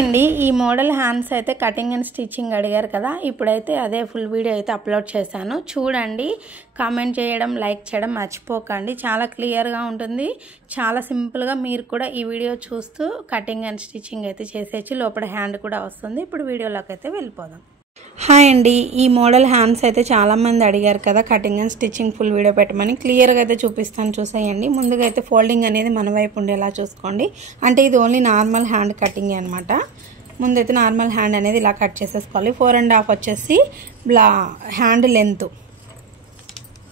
అండి ఈ model hands అయితే కటింగ్ అండ్ స్టిచ్చింగ్ అడిగారు కదా, ఇప్పుడైతే అదే ఫుల్ వీడియో అయితే అప్లోడ్ చేశాను. చూడండి, కామెంట్ చేయడం, లైక్ చేయడం మర్చిపోకండి. చాలా క్లియర్గా ఉంటుంది, చాలా సింపుల్గా మీరు కూడా ఈ వీడియో చూస్తూ కటింగ్ అండ్ స్టిచ్చింగ్ అయితే చేసేయచ్చు. లోపల హ్యాండ్ కూడా వస్తుంది. ఇప్పుడు వీడియోలోకి అయితే వెళ్ళిపోదాం. హాయ్ అండి, ఈ మోడల్ హ్యాండ్స్ అయితే చాలామంది అడిగారు కదా cutting and stitching full video పెట్టమని. క్లియర్గా అయితే చూపిస్తాను, చూసేయండి. ముందుగా అయితే ఫోల్డింగ్ అనేది మన వైపు ఉండేలా చూసుకోండి. అంటే ఇది ఓన్లీ నార్మల్ హ్యాండ్ కటింగ్ అనమాట. ముందైతే నార్మల్ హ్యాండ్ అనేది ఇలా కట్ చేసేసుకోవాలి. 4.5 వచ్చేసి హ్యాండ్ లెంత్.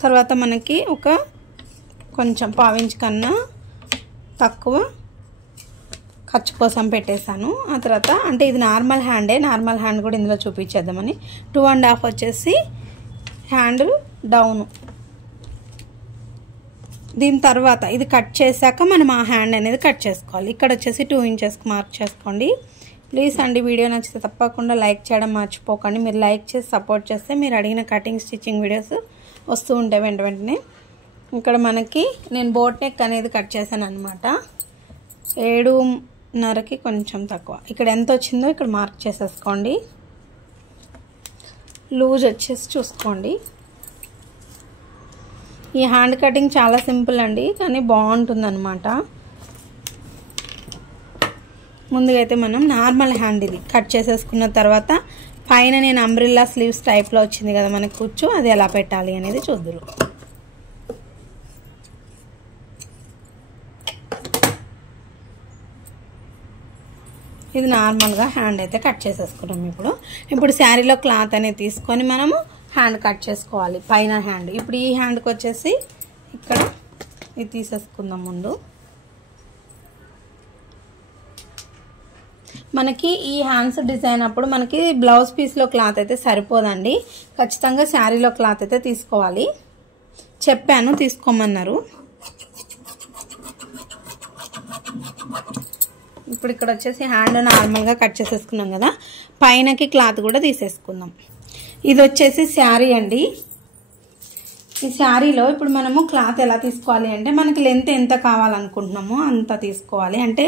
తర్వాత మనకి ఒక కొంచెం పావించ్ కన్నా తక్కువ ఖర్చు కోసం పెట్టేశాను. ఆ తర్వాత అంటే ఇది నార్మల్ హ్యాండే, నార్మల్ హ్యాండ్ కూడా ఇందులో చూపించేద్దామని 2.5 వచ్చేసి హ్యాండ్ డౌను. దీని తర్వాత ఇది కట్ చేశాక మనం ఆ హ్యాండ్ అనేది కట్ చేసుకోవాలి. ఇక్కడ వచ్చేసి 2 ఇంచెస్కి మార్క్ చేసుకోండి. ప్లీజ్ అండి, వీడియో నచ్చితే తప్పకుండా లైక్ చేయడం మర్చిపోకండి. మీరు లైక్ చేసి సపోర్ట్ చేస్తే మీరు అడిగిన కటింగ్ స్టిచ్చింగ్ వీడియోస్ వస్తూ ఉంటాయి వెంటనే. ఇక్కడ మనకి నేను బోట్ నెక్ అనేది కట్ చేశాను అనమాట. 7.5కి కొంచెం తక్కువ. ఇక్కడ ఎంత వచ్చిందో ఇక్కడ మార్క్ చేసేసుకోండి. లూజ్ వచ్చేసి చూసుకోండి. ఈ హ్యాండ్ కటింగ్ చాలా సింపుల్ అండి, కానీ బాగుంటుంది అనమాట. ముందుగా అయితే మనం నార్మల్ హ్యాండ్ ఇది కట్ చేసేసుకున్న తర్వాత పైన నేను అంబ్రిల్లా స్లీవ్స్ టైప్లో వచ్చింది కదా మనకు కూర్చో, అది ఎలా పెట్టాలి అనేది చూద్దురు. ఇది నార్మల్గా హ్యాండ్ అయితే కట్ చేసేసుకున్నాం. ఇప్పుడు శారీలో క్లాత్ అనేది తీసుకొని మనము హ్యాండ్ కట్ చేసుకోవాలి, పైన హ్యాండ్. ఇప్పుడు ఈ హ్యాండ్కి వచ్చేసి ఇక్కడ ఇది తీసేసుకుందాం. ముందు మనకి ఈ హ్యాండ్స్ డిజైన్ అప్పుడు మనకి బ్లౌజ్ పీస్లో క్లాత్ అయితే సరిపోదండి, ఖచ్చితంగా శారీలో క్లాత్ అయితే తీసుకోవాలి. చెప్పాను, తీసుకోమన్నారు. ఇప్పుడు ఇక్కడ వచ్చేసి హ్యాండ్ నార్మల్గా కట్ చేసేసుకున్నాం కదా, పైనకి క్లాత్ కూడా తీసేసుకుందాం. ఇది వచ్చేసి శారీ అండి. ఈ శారీలో ఇప్పుడు మనము క్లాత్ ఎలా తీసుకోవాలి అంటే మనకి లెంత్ ఎంత కావాలనుకుంటున్నామో అంత తీసుకోవాలి. అంటే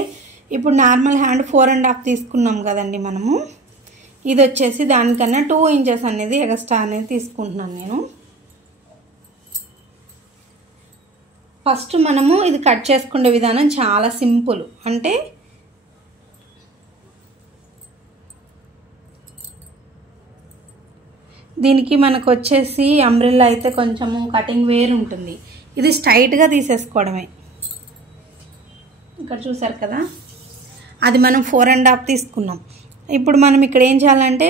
ఇప్పుడు నార్మల్ హ్యాండ్ 4.5 తీసుకున్నాం కదండి మనము. ఇది వచ్చేసి దానికన్నా 2 ఇంచెస్ అనేది ఎక్స్ట్రా అనేది తీసుకుంటున్నాను నేను. ఫస్ట్ మనము ఇది కట్ చేసుకునే విధానం చాలా సింపుల్. అంటే దీనికి మనకు వచ్చేసి అంబ్రెల్లా అయితే కొంచెము కటింగ్ వేరు ఉంటుంది. ఇది స్ట్రైట్గా తీసేసుకోవడమే. ఇక్కడ చూసారు కదా, అది మనం 4.5 తీసుకున్నాం. ఇప్పుడు మనం ఇక్కడ ఏం చేయాలంటే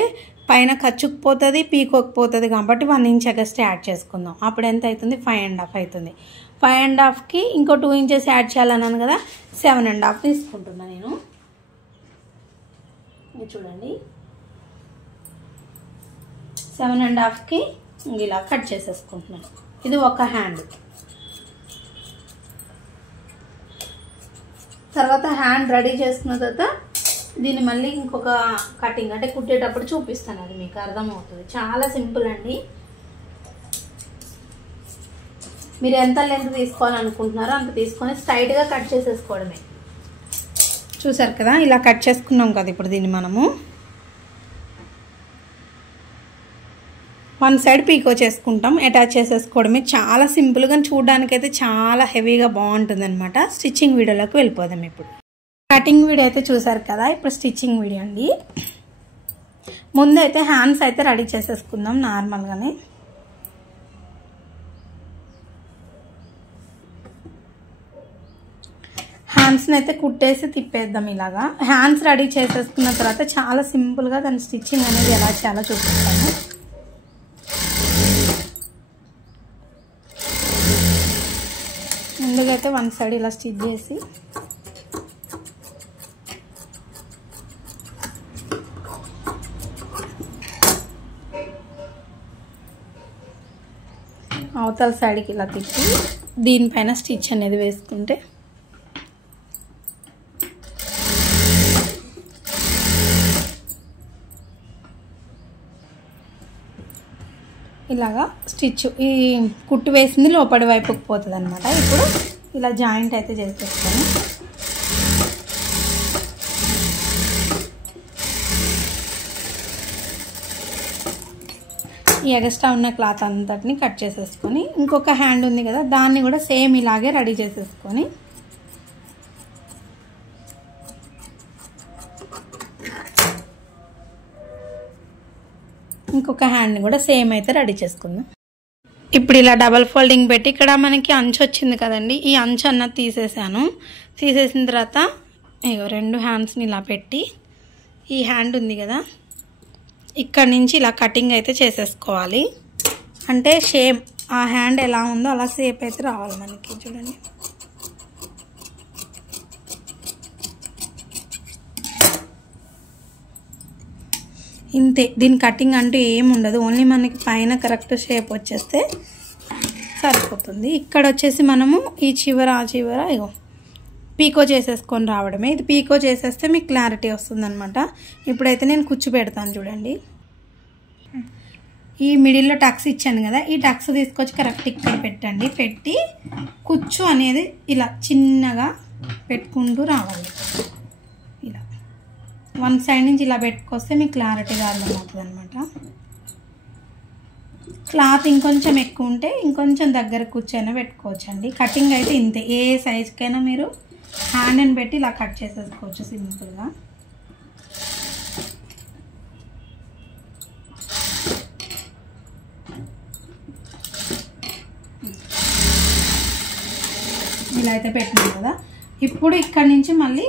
పైన ఖర్చుకుపోతుంది, పీకోకపోతుంది కాబట్టి 1 ఇంచ్ ఎక్స్ట్రా యాడ్ చేసుకుందాం. అప్పుడు ఎంత అవుతుంది? 5.5 అవుతుంది. 5.5కి ఇంకో 2 ఇంచెస్ యాడ్ చేయాలన్నాను కదా, 7.5 తీసుకుంటున్నాను నేను. చూడండి, 7.5కి ఇలా కట్ చేసేసుకుంటున్నాను. ఇది ఒక హ్యాండ్. తర్వాత హ్యాండ్ రెడీ చేసుకున్న తర్వాత దీన్ని మళ్ళీ ఇంకొక కటింగ్ అంటే కుట్టేటప్పుడు చూపిస్తాను, అది మీకు అర్థమవుతుంది. చాలా సింపుల్ అండి. మీరు ఎంత లెంత్ తీసుకోవాలనుకుంటున్నారో అంత తీసుకొని స్ట్రైట్గా కట్ చేసేసుకోవడమే. చూసారు కదా, ఇలా కట్ చేసుకున్నాం కదా. ఇప్పుడు దీన్ని మనము 1 సైడ్ పీకో చేసుకుంటాం, అటాచ్ చేసేసుకోవడమే. చాలా సింపుల్గా, చూడడానికి అయితే చాలా హెవీగా బాగుంటుంది అనమాట. స్టిచ్చింగ్ వీడియోలోకి వెళ్ళిపోదాం. ఇప్పుడు కటింగ్ వీడియో అయితే చూసారు కదా, ఇప్పుడు స్టిచ్చింగ్ వీడియో అండి. ముందైతే హ్యాండ్స్ అయితే రెడీ చేసేసుకుందాం నార్మల్గానే. హ్యాండ్స్ని అయితే కుట్టేసి తిప్పేద్దాం ఇలాగా. హ్యాండ్స్ రెడీ చేసేసుకున్న తర్వాత చాలా సింపుల్గా దాని స్టిచ్చింగ్ అనేది ఎలా చేయాలో చూపిస్తాను. ముందుగా అయితే 1 సైడ్ ఇలా స్టిచ్ చేసి అవతల సైడ్కి ఇలా తిప్పి దీనిపైన స్టిచ్ అనేది వేసుకుంటే ఇలాగా స్టిచ్ ఈ కుట్టు వేసింది లోపడి వైపుకి పోతుంది అనమాట. ఇప్పుడు ఇలా జాయింట్ అయితే చేసేస్తాను. ఈ ఎక్స్ట్రా ఉన్న క్లాత్ అంతటిని కట్ చేసేసుకొని ఇంకొక హ్యాండ్ ఉంది కదా దాన్ని కూడా సేమ్ ఇలాగే రెడీ చేసేసుకొని ఇంకొక హ్యాండ్ని కూడా సేమ్ అయితే రెడీ చేసుకుందాం. ఇప్పుడు ఇలా డబల్ ఫోల్డింగ్ పెట్టి ఇక్కడ మనకి అంచు వచ్చింది కదండి, ఈ అంచు అన్నది తీసేసాను. తీసేసిన తర్వాత ఇగో 2 హ్యాండ్స్ని ఇలా పెట్టి ఈ హ్యాండ్ ఉంది కదా ఇక్కడ నుంచి ఇలా కటింగ్ అయితే చేసేసుకోవాలి. అంటే షేమ్ ఆ హ్యాండ్ ఎలా ఉందో అలా షేప్ అయితే రావాలి మనకి. చూడండి ఇంతే, దీని కటింగ్ అంటూ ఏం ఉండదు, ఓన్లీ మనకి పైన కరెక్ట్ షేప్ వచ్చేస్తే సరిపోతుంది. ఇక్కడ వచ్చేసి మనము ఈ చివర ఆ చివర ఇగో పీకో చేసేసుకొని రావడమే. ఇది పీకో చేసేస్తే మీకు క్లారిటీ వస్తుంది అనమాట. ఇప్పుడైతే నేను కుచ్చు పెడతాను చూడండి. ఈ మిడిల్లో టక్స్ ఇచ్చాను కదా, ఈ టక్స్ తీసుకొచ్చి కరెక్ట్ ఇక్కడ పెట్టండి. పెట్టి కుచ్చు అనేది ఇలా చిన్నగా పెట్టుకుంటూ రావాలి. ఇలా 1 సైడ్ నుంచి ఇలా పెట్టుకొస్తే మీకు క్లారిటీగా అర్థమవుతుంది అనమాట. క్లాత్ ఇంకొంచెం ఎక్కువ ఉంటే ఇంకొంచెం దగ్గర కూర్చొని పెట్టుకోవచ్చండి. కటింగ్ అయితే ఇంతే, ఏ సైజ్కైనా మీరు హ్యాండ్ని పెట్టి ఇలా కట్ చేసేసుకోవచ్చు సింపుల్గా. ఇలా అయితే పెట్టినాం కదా. ఇప్పుడు ఇక్కడ నుంచి మళ్ళీ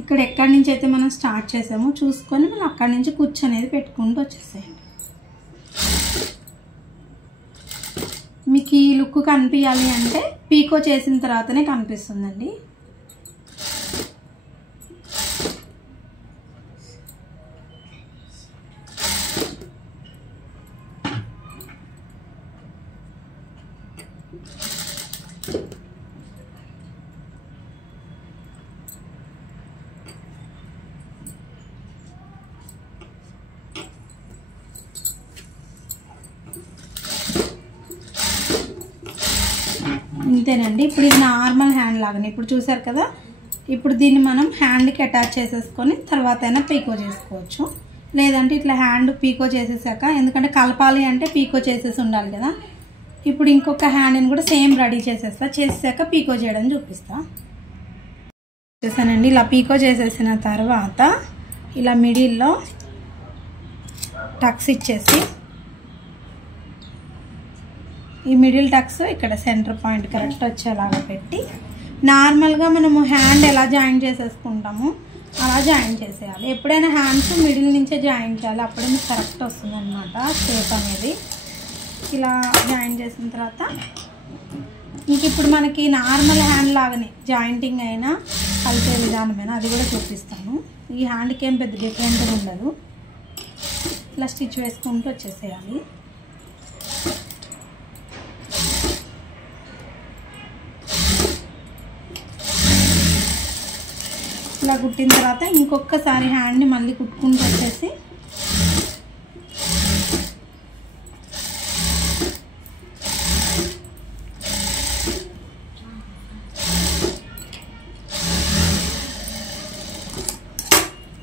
ఇక్కడ ఎక్కడి నుంచి అయితే మనం స్టార్ట్ చేసామో చూసుకొని మనం అక్కడి నుంచి కుచ్చు అనేది పెట్టుకుంటూ వచ్చేసేయండి. మీకు ఈ లుక్ కనిపించాలి అంటే పీకో చేసిన తర్వాతనే కనిపిస్తుందండి. ఇంతేనండి. ఇప్పుడు ఇది నార్మల్ హ్యాండ్ లాగానే ఇప్పుడు చూసారు కదా. ఇప్పుడు దీన్ని మనం హ్యాండ్కి అటాచ్ చేసేసుకొని తర్వాత అయినా పీకో చేసుకోవచ్చు. లేదంటే ఇట్లా హ్యాండ్ పీకో చేసేసాక, ఎందుకంటే కలపాలి అంటే పీకో చేసేసి ఉండాలి కదా. ఇప్పుడు ఇంకొక హ్యాండ్ని కూడా సేమ్ రెడీ చేసేసాక పీకో చేయడం చూపిస్తా. చేసానండి. ఇలా పీకో చేసేసిన తర్వాత ఇలా మిడిల్లో టక్స్ ఇచ్చేసి ఈ మిడిల్ టక్స్ ఇక్కడ సెంటర్ పాయింట్ కరెక్ట్ వచ్చేలాగా పెట్టి నార్మల్గా మనము హ్యాండ్ ఎలా జాయిన్ చేసేసుకుంటాము అలా జాయిన్ చేసేయాలి. ఎప్పుడైనా హ్యాండ్స్ మిడిల్ నుంచే జాయిన్ చేయాలి, అప్పుడే మీకు కరెక్ట్ వస్తుంది అనమాట షేప్ అనేది. ఇలా జాయిన్ చేసిన తర్వాత ఇంక ఇప్పుడు మనకి నార్మల్ హ్యాండ్ లాగానే జాయింటింగ్ అయినా కలిపే విధానమైనా అది కూడా చూపిస్తాను. ఈ హ్యాండ్కి ఏం పెద్ద డిఫరెంట్గా ఉండదు. ఇలా స్టిచ్ వేసుకుంటూ వచ్చేసేయాలి. ఇలా కుట్టిన తర్వాత ఇంకొకసారి హ్యాండ్ని మళ్ళీ కుట్టుకుంటూ వచ్చేసి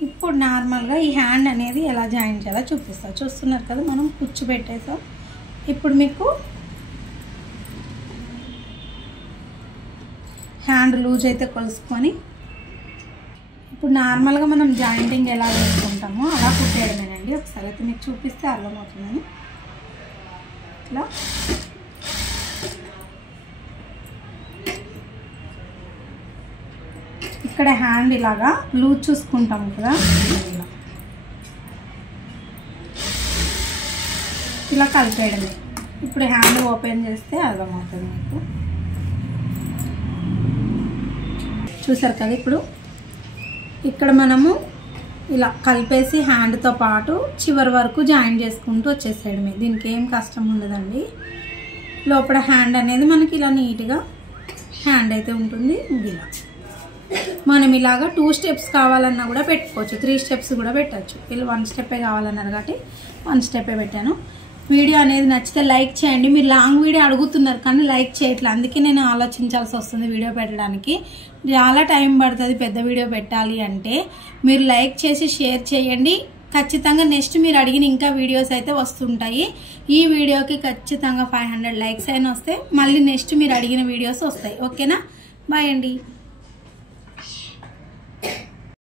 ఇప్పుడు నార్మల్గా ఈ హ్యాండ్ అనేది ఎలా జాయిన్ చేయాలో చూపిస్తా. చూస్తున్నారు కదా, మనం కుచ్చు పెట్టేసాం. ఇప్పుడు మీకు హ్యాండ్ లూజ్ అయితే కొలుసుకొని ఇప్పుడు నార్మల్గా మనం జాయింటింగ్ ఎలా వేసుకుంటామో అలా కుట్టేయడమేనండి. ఒకసారి అయితే మీకు చూపిస్తే అర్థమవుతుందని. ఇట్లా ఇక్కడ హ్యాండ్ ఇలాగా లూజ్ చూసుకుంటాము కదా, ఇలా కలిపేయడమే. ఇప్పుడు హ్యాండ్ ఓపెన్ చేస్తే అర్థమవుతుంది మీకు. చూసారు కదా, ఇప్పుడు ఇక్కడ మనము ఇలా కలిపేసి హ్యాండ్తో పాటు చివరి వరకు జాయిన్ చేసుకుంటూ వచ్చేసేయడమే. దీనికి ఏం కష్టం ఉండదండి. లోపల హ్యాండ్ అనేది మనకి ఇలా నీట్గా హ్యాండ్ అయితే ఉంటుంది. ఇలా మనం ఇలాగా 2 స్టెప్స్ కావాలన్నా కూడా పెట్టుకోవచ్చు, 3 స్టెప్స్ కూడా పెట్టచ్చు. వీళ్ళు 1 స్టెప్పే కావాలన్నారు కాబట్టి 1 స్టెప్పే పెట్టాను. వీడియో అనేది నచ్చితే లైక్ చేయండి. మీరు లాంగ్ వీడియో అడుగుతున్నారు కానీ లైక్ చేయట్లేదు, అందుకే నేను ఆలోచించాల్సి వస్తుంది వీడియో పెట్టడానికి. చాలా టైం పడుతుంది పెద్ద వీడియో పెట్టాలి అంటే. మీరు లైక్ చేసి షేర్ చేయండి. ఖచ్చితంగా నెక్స్ట్ మీరు అడిగిన ఇంకా వీడియోస్ అయితే వస్తుంటాయి. ఈ వీడియోకి ఖచ్చితంగా 500 లైక్స్ అయినా వస్తే మళ్ళీ నెక్స్ట్ మీరు అడిగిన వీడియోస్ వస్తాయి. ఓకేనా? బాయ్ అండి.